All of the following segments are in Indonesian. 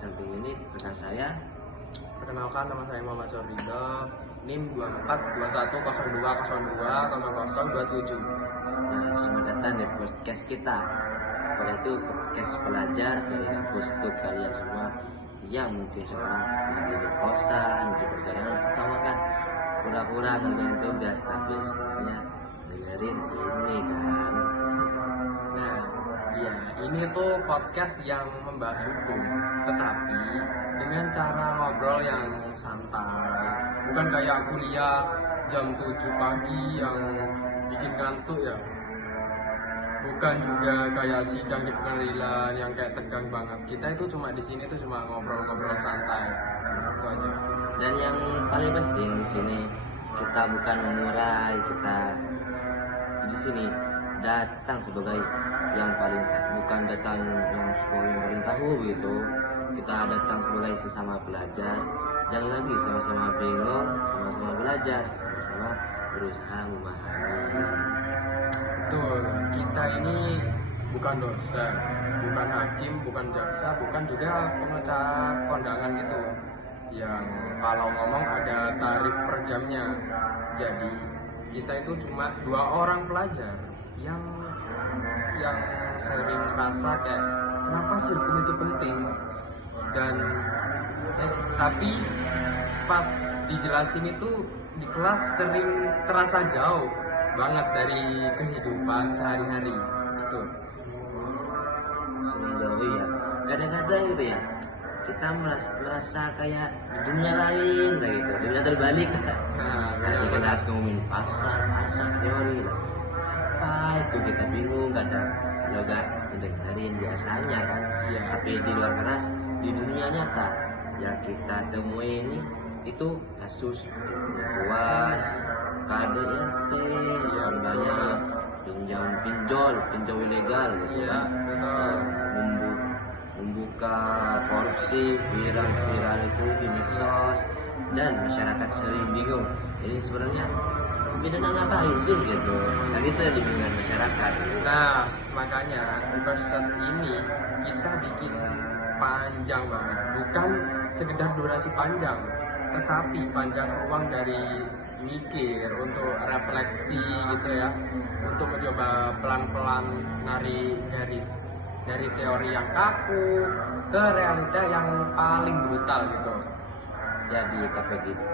samping ini rekan saya. Perkenalkan, nama saya Muhammad Sorrido, NIM 242120200027. Nah, selamat datang di podcast kita, yaitu podcast pelajar dari kampus untuk kalian semua yang mungkin sekarang lagi di kosan, di perjalanan atau makan pura-pura ngerjain tugas, tapi sebenarnya dengerin ini kan. Nah, iya, ini tuh podcast yang membahas hukum, tetapi dengan cara ngobrol yang santai, bukan kayak kuliah jam 7 pagi yang bikin ngantuk ya. Bukan juga kayak sidang di pengadilan yang kayak tegang banget. Kita itu cuma di sini tuh cuma ngobrol-ngobrol santai. Itu aja. Dan yang paling penting di sini kita bukan mengurai, kita di sini datang sebagai yang paling, bukan datang yang paling tahu gitu. Kita datang sebagai sesama pelajar. Jangan lagi sama-sama bingung, sama-sama belajar, sama-sama berusaha memahami. Betul, kita ini bukan dosen, bukan hakim, bukan jaksa, bukan juga pengacara kondangan gitu. Yang kalau ngomong ada tarif per jamnya. Jadi kita itu cuma 2 orang pelajar yang sering merasa kayak kenapa sih hukum itu penting, dan tapi pas dijelasin itu di kelas sering terasa jauh banget dari kehidupan sehari-hari gitu. Jauh ya, kadang-kadang gitu ya, kita merasa kayak di dunia lain kayak gitu, dunia terbalik. Nah, Nanti kita harus ngomongin pasar teori gitu. Apa itu kita bingung kadang kalau gak mendengarin biasanya kan. Iya. Tapi di luar keras, di dunia nyata yang kita temui ini itu kasus penipuan, KDRT yang banyak, pinjol ilegal gitu Iya, ya. betul. Membuka korupsi viral itu di medsos, dan masyarakat sering bingung ini sebenarnya pidana ngapain sih gitu. Nah itu yang dibingungkan masyarakat. Nah, makanya episode ini kita bikin panjang banget, bukan sekedar durasi panjang, tetapi panjang ruang dari mikir untuk refleksi gitu ya, untuk mencoba pelan-pelan narik garis dari teori yang kaku ke realita yang paling brutal gitu. Jadi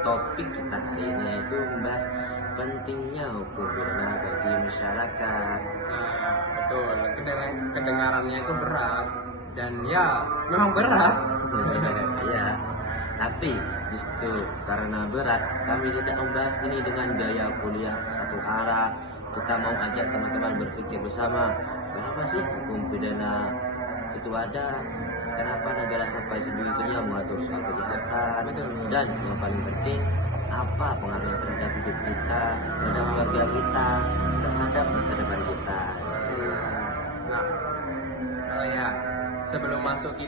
topik kita hari ini itu membahas pentingnya hukum pidana bagi masyarakat. Nah, betul, kedengarannya itu berat, dan ya memang berat. Iya, tapi justru karena berat kami tidak membahas ini dengan gaya kuliah satu arah. Kita mau ajak teman-teman berpikir bersama, kenapa sih hukum pidana itu ada, kenapa negara sampai sebegitunya mengatur soal kejahatan, dan yang paling penting apa pengaruhnya terhadap hidup kita, terhadap keluarga kita, terhadap masa depan kita. Nah, ya, sebelum masuk ke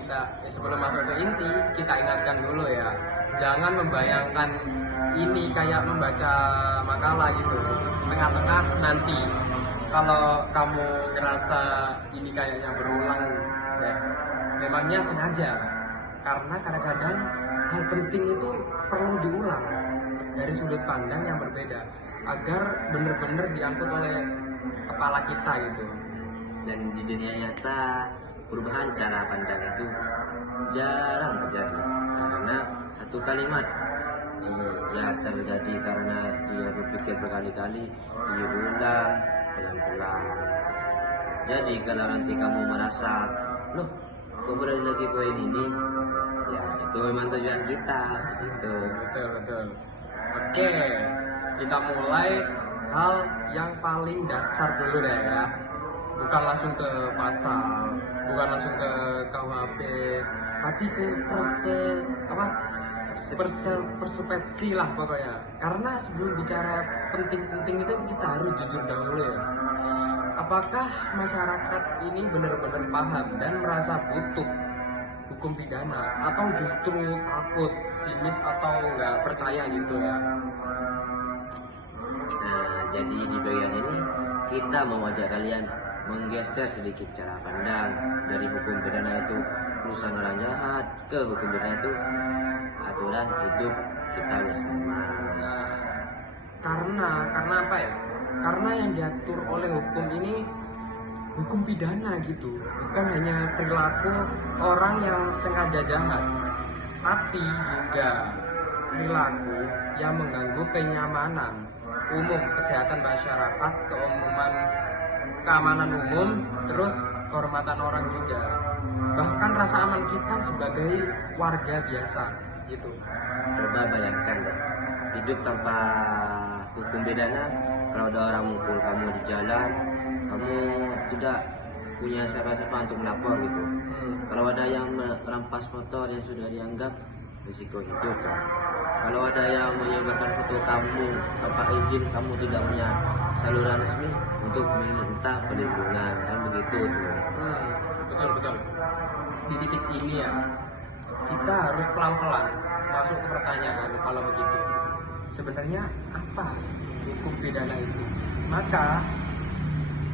inti, kita ingatkan dulu ya, jangan membayangkan ini kayak membaca makalah gitu. Tengah-tengah nanti kalau kamu ngerasa ini kayaknya berulang, ya memangnya sengaja, karena kadang-kadang hal penting itu perlu diulang dari sudut pandang yang berbeda agar benar-benar diangkut oleh kepala kita gitu. Dan di dunia nyata perubahan cara pandang itu jarang terjadi karena satu kalimat dia terjadi karena dia berpikir berkali-kali, dia berulang pelan-pelan. Jadi kalau nanti kamu merasa loh kok berani lagi poin ini, ya itu memang tujuan kita gitu. Betul. Oke, kita mulai hal yang paling dasar dulu deh ya. Bukan langsung ke pasal, bukan langsung ke KUHP, tapi ke persepsi lah pokoknya. Karena sebelum bicara penting-penting itu kita harus jujur dahulu ya. Apakah masyarakat ini benar-benar paham dan merasa butuh hukum pidana, atau justru takut, sinis, atau nggak percaya gitu ya? Nah, jadi di bagian ini kita mau ajak kalian menggeser sedikit cara pandang dari hukum pidana itu perusahaan orang jahat, ke hukum pidana itu aturan hidup kita bersama. Nah, karena apa ya? Karena yang diatur oleh hukum ini hukum pidana gitu, bukan hanya perilaku orang yang sengaja jahat, tapi juga perilaku yang mengganggu kenyamanan umum, kesehatan masyarakat, keamanan umum, terus kehormatan orang juga, bahkan rasa aman kita sebagai warga biasa gitu. Coba bayangkan ya, hidup tanpa hukum pidana. Kalau ada orang mukul kamu di jalan, kamu tidak punya siapa-siapa untuk melapor gitu. Kalau ada yang merampas motor yang sudah dianggap risiko hidup kan. Kalau ada yang menyebarkan foto kamu tanpa izin, kamu tidak punya saluran resmi untuk meminta perlindungan, kan begitu tuh. Betul. Di titik ini ya, kita harus pelan-pelan masuk ke pertanyaan kalau begitu. Sebenarnya apa hukum pidana itu? Maka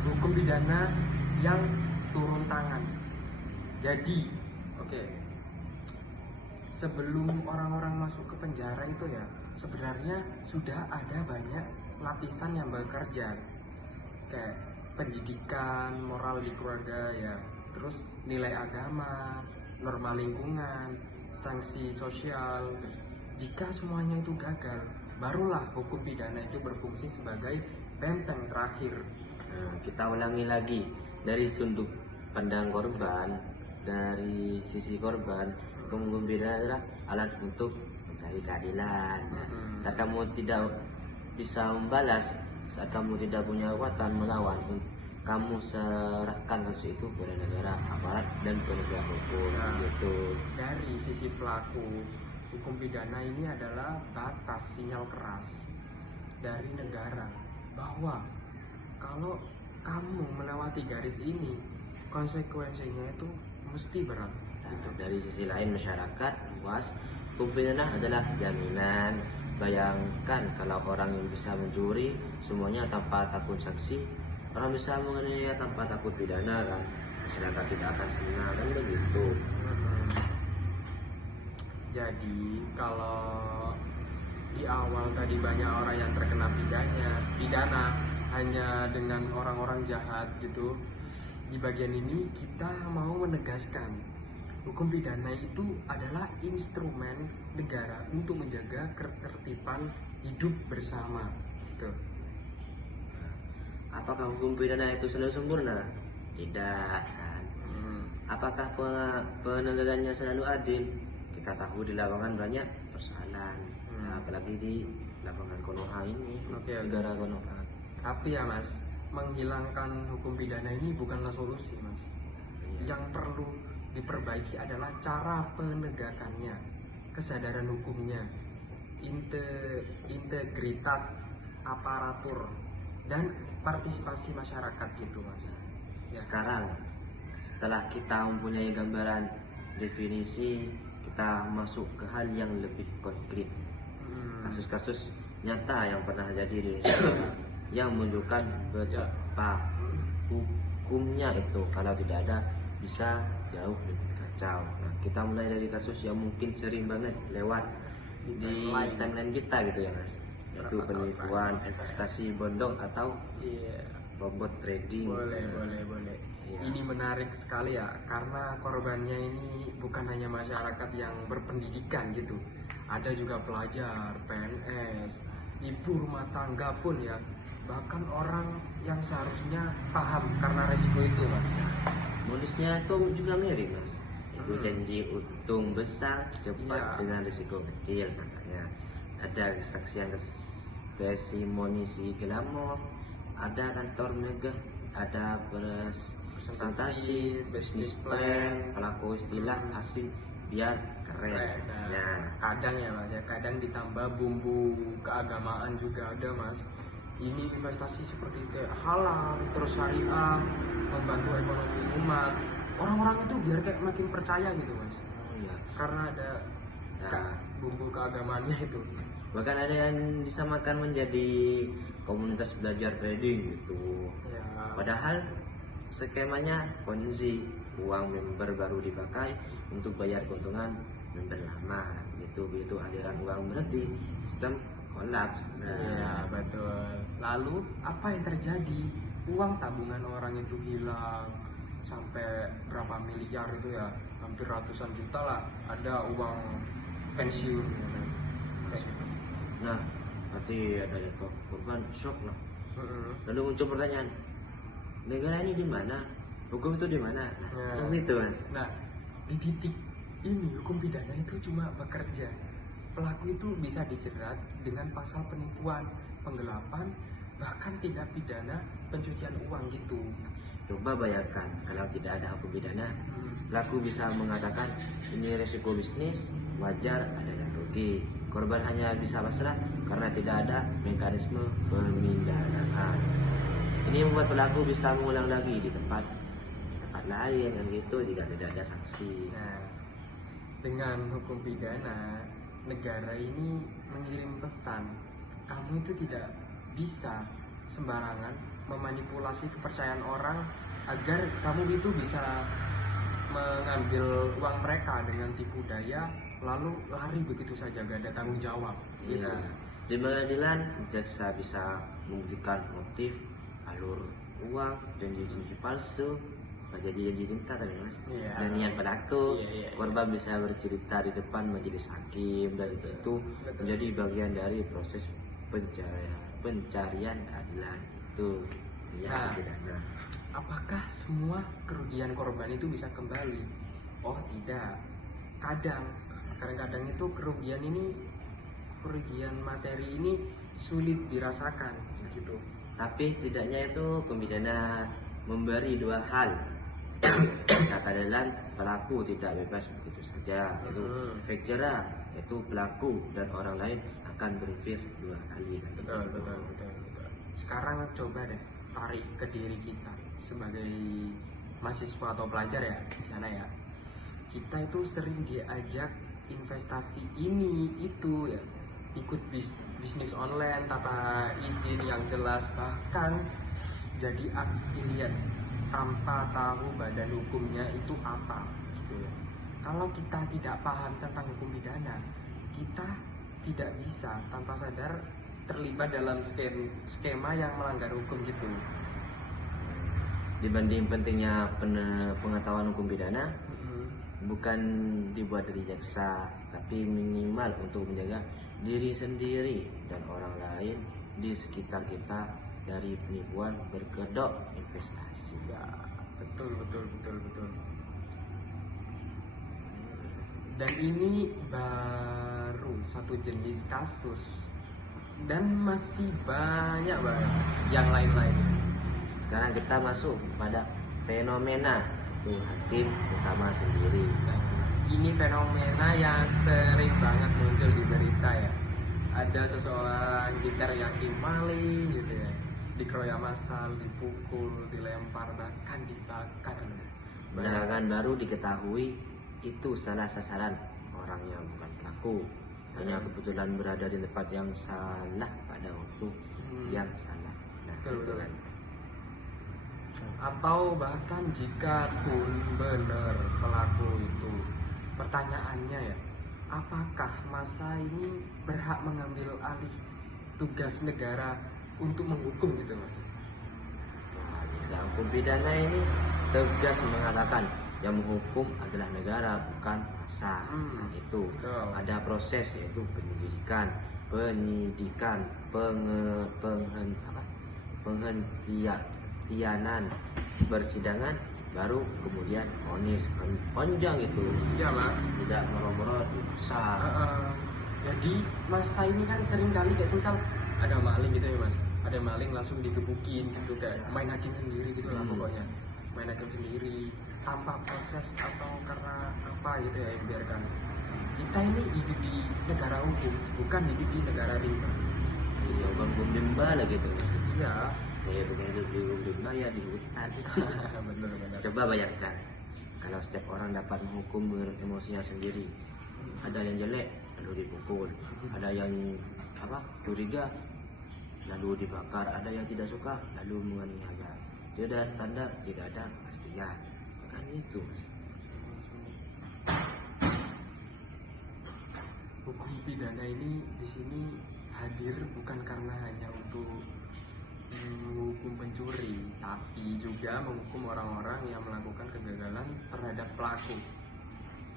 hukum pidana yang turun tangan. Jadi, sebelum orang-orang masuk ke penjara itu ya, sebenarnya sudah ada banyak lapisan yang bekerja, kayak pendidikan, moral di keluarga ya, terus nilai agama, norma lingkungan, sanksi sosial. Jika semuanya itu gagal, barulah hukum pidana itu berfungsi sebagai benteng terakhir. Kita ulangi lagi dari sudut pandang korban, dari sisi korban, hukum pidana adalah alat untuk mencari keadilan. Saat kamu tidak bisa membalas, saat kamu tidak punya kekuatan melawan, kamu serahkan kasus itu kepada negara, aparat, dan penegak hukum. Gitu. Dari sisi pelaku, hukum pidana ini adalah batas sinyal keras dari negara bahwa kalau kamu melewati garis ini, konsekuensinya itu mesti berat. Gitu. Dari sisi lain, masyarakat luas, hukum pidana adalah jaminan. Bayangkan kalau orang yang bisa mencuri semuanya tanpa takut saksi, orang bisa menganiaya tanpa takut pidana kan, masyarakat tidak akan senang kan begitu. Jadi kalau di awal tadi banyak orang yang terkena pidana hanya dengan orang-orang jahat gitu, di bagian ini kita mau menegaskan hukum pidana itu adalah instrumen negara untuk menjaga ketertiban hidup bersama gitu. Apakah hukum pidana itu selalu sempurna? Tidak kan. Apakah penegakannya selalu adil? Kita tahu di lapangan banyak persoalan, apalagi di lapangan Konoha ini, negara Konoha. Tapi ya Mas, menghilangkan hukum pidana ini bukanlah solusi Mas. Yang perlu diperbaiki adalah cara penegakannya, kesadaran hukumnya, integritas aparatur, dan partisipasi masyarakat gitu Mas. Sekarang setelah kita mempunyai gambaran definisi, kita masuk ke hal yang lebih konkret. Kasus-kasus nyata yang pernah jadi di Indonesia yang menunjukkan betapa hukumnya itu kalau tidak ada bisa jauh lebih kacau. Kita mulai dari kasus yang mungkin sering banget lewat di timeline kita gitu ya Mas, yaitu penipuan investasi bodong atau robot trading. Boleh. Ini menarik sekali ya, karena korbannya ini bukan hanya masyarakat yang berpendidikan gitu, ada juga pelajar, PNS, ibu rumah tangga pun ya, bahkan orang yang seharusnya paham karena resiko itu Mas. Modusnya itu juga mirip Mas, itu janji untung besar cepat dengan risiko kecil katanya. Ada kesaksian testimoni si Gelamo, ada kantor megah, ada presentasi, bisnis plan, pelaku istilah asing biar keren. Kadang ya Mas ya, kadang ditambah bumbu keagamaan juga ada Mas. Ini investasi seperti kayak halal, terus syariah, membantu ekonomi umat. Orang-orang itu biar kayak makin percaya gitu Mas. Karena ada bumbu keagamaannya itu. Bahkan ada yang disamakan menjadi komunitas belajar trading gitu. Padahal skemanya Ponzi, uang member baru dipakai untuk bayar keuntungan member lama. Begitu aliran uang berhenti, sistem kolaps. Iya, betul. Lalu apa yang terjadi? Uang tabungan orang itu hilang sampai berapa miliar itu ya, hampir ratusan juta lah. Ada uang pensiun ya kan. Kayak gitu. Nah, berarti ada jatuh korban shock lah. Mm-mm. Lalu muncul pertanyaan, negara ini di mana? Hukum itu di mana? Ya. Begitu mas. Nah, di titik ini hukum pidana itu cuma bekerja. Pelaku itu bisa dijerat dengan pasal penipuan, penggelapan, bahkan tindak pidana pencucian uang gitu. Coba bayangkan kalau tidak ada hukum pidana, pelaku bisa mengatakan ini resiko bisnis, wajar ada yang rugi. Korban hanya bisa pasrah karena tidak ada mekanisme pemindanaan. Ini membuat pelaku bisa mengulang lagi di tempat lain kan gitu jika tidak ada sanksi. Nah, dengan hukum pidana, negara ini mengirim pesan, kamu itu tidak bisa sembarangan memanipulasi kepercayaan orang agar kamu itu bisa mengambil uang mereka dengan tipu daya lalu lari begitu saja gak ada tanggung jawab gitu. Iya. Di pengadilan, jaksa bisa membuktikan motif, alur uang, janji palsu, jadi janji cinta tadi mas, Iya. dan niat pelaku. Iya. Korban bisa bercerita di depan majelis hakim dan itu Betul. menjadi bagian dari proses pencarian keadilan itu. Ya, Nah. pidana. Apakah semua kerugian korban itu bisa kembali? Oh tidak. Kadang-kadang itu kerugian materi ini sulit dirasakan gitu. Tapi setidaknya itu pembidana memberi dua hal. Kata keadilan, pelaku tidak bebas begitu saja. Itu efek jerah, yaitu pelaku dan orang lain akan berpikir dua kali. Betul. Sekarang coba deh tarik ke diri kita sebagai mahasiswa atau pelajar ya di sana ya. Kita itu sering diajak investasi ini itu ya, ikut bisnis online tanpa izin yang jelas, bahkan jadi affiliate tanpa tahu badan hukumnya itu apa gitu ya. Kalau kita tidak paham tentang hukum pidana, kita tidak bisa tanpa sadar terlibat dalam skema yang melanggar hukum gitu. Dibanding pentingnya pengetahuan hukum pidana, bukan dibuat dari jaksa, tapi minimal untuk menjaga diri sendiri dan orang lain di sekitar kita dari penipuan berkedok investasi. Ya, betul. Dan ini baru satu jenis kasus dan masih banyak banget yang lain-lain. Sekarang kita masuk pada fenomena hakim utama sendiri. Nah, ini fenomena yang sering banget muncul di berita ya. Ada seseorang diteriaki maling gitu ya, dikeroyok massal, dipukul, dilempar, bahkan dibakar. Belakangan baru diketahui itu salah sasaran orang yang bukan pelaku, hanya kebetulan berada di tempat yang salah pada waktu yang salah. Nah, Betul. itu kan. Atau bahkan jika pun benar pelaku itu, pertanyaannya ya, apakah masa ini berhak mengambil alih tugas negara untuk menghukum gitu mas? Nah, di dalam hukum pidana ini tegas mengatakan yang menghukum adalah negara, bukan massa. Nah, itu Betul. ada proses yaitu penyidikan, penghentianan, persidangan, baru kemudian vonis. Panjang itu. Iya mas. Tidak meromot besar. Jadi masa ini kan sering kali kayak misal ada maling gitu ya mas, ada maling langsung digebukin gitu, kayak main hakim sendiri gitu lah pokoknya, main hakim sendiri tanpa proses atau karena apa gitu ya, biarkan. Kita ini hidup di negara hukum, bukan hidup di negara rimba. Iya, bukan hukum rimba lah gitu. Iya. Ya bukan hidup di hukum rimba, ya di hutan. Benar. Coba bayangkan kalau setiap orang dapat menghukum dengan emosinya sendiri. Ada yang jelek lalu dipukul, ada yang curiga lalu dibakar, ada yang tidak suka lalu menganiaya. Tidak ada standar, tidak ada kepastian. Kan itu, Mas. Hukum pidana ini di sini hadir bukan karena hanya untuk menghukum pencuri, tapi juga menghukum orang-orang yang melakukan kegagalan terhadap pelaku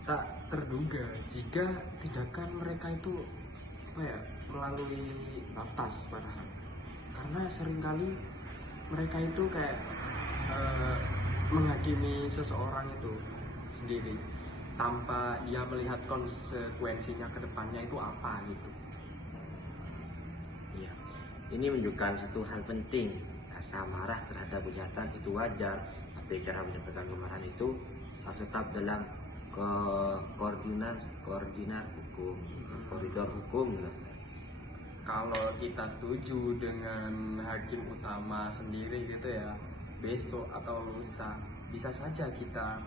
tak terduga jika tindakan mereka itu melalui batas padahal. Karena seringkali mereka itu kayak menghakimi seseorang itu sendiri tanpa dia melihat konsekuensinya ke depannya itu apa gitu. Iya. Ini menunjukkan satu hal penting. Rasa marah terhadap kejahatan itu wajar, tapi cara menyampaikan kemarahan itu harus tetap dalam koordinat hukum, koridor hukum gitu. Kalau kita setuju dengan hakim utama sendiri gitu ya, besok atau lusa bisa saja kita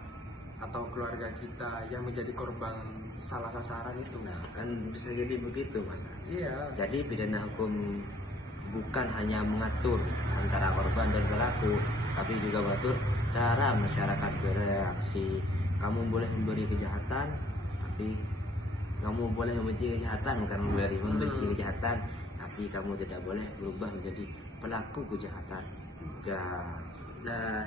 atau keluarga kita yang menjadi korban salah sasaran itu. Nah, kan bisa jadi begitu, Mas. Iya. Jadi pidana hukum bukan hanya mengatur antara korban dan pelaku, tapi juga mengatur cara masyarakat bereaksi. Kamu boleh memberi kejahatan, tapi kamu boleh membenci kejahatan, bukan membenci kejahatan, tapi kamu tidak boleh berubah menjadi pelaku kejahatan. Nah,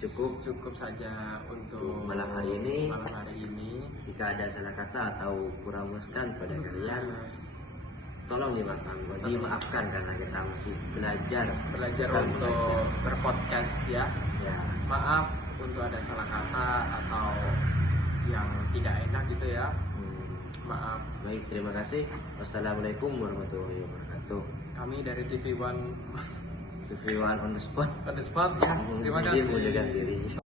cukup saja untuk malam hari ini. Jika ada salah kata atau kurang memuaskan pada kalian, tolong dimaafkan karena kita masih belajar untuk berpodcast ya. Maaf untuk ada salah kata atau yang tidak enak gitu ya. Maaf. Baik, terima kasih. Wassalamualaikum warahmatullahi wabarakatuh. Kami dari TV One TV One on the spot. ya. Terima kasih. Menjaga diri.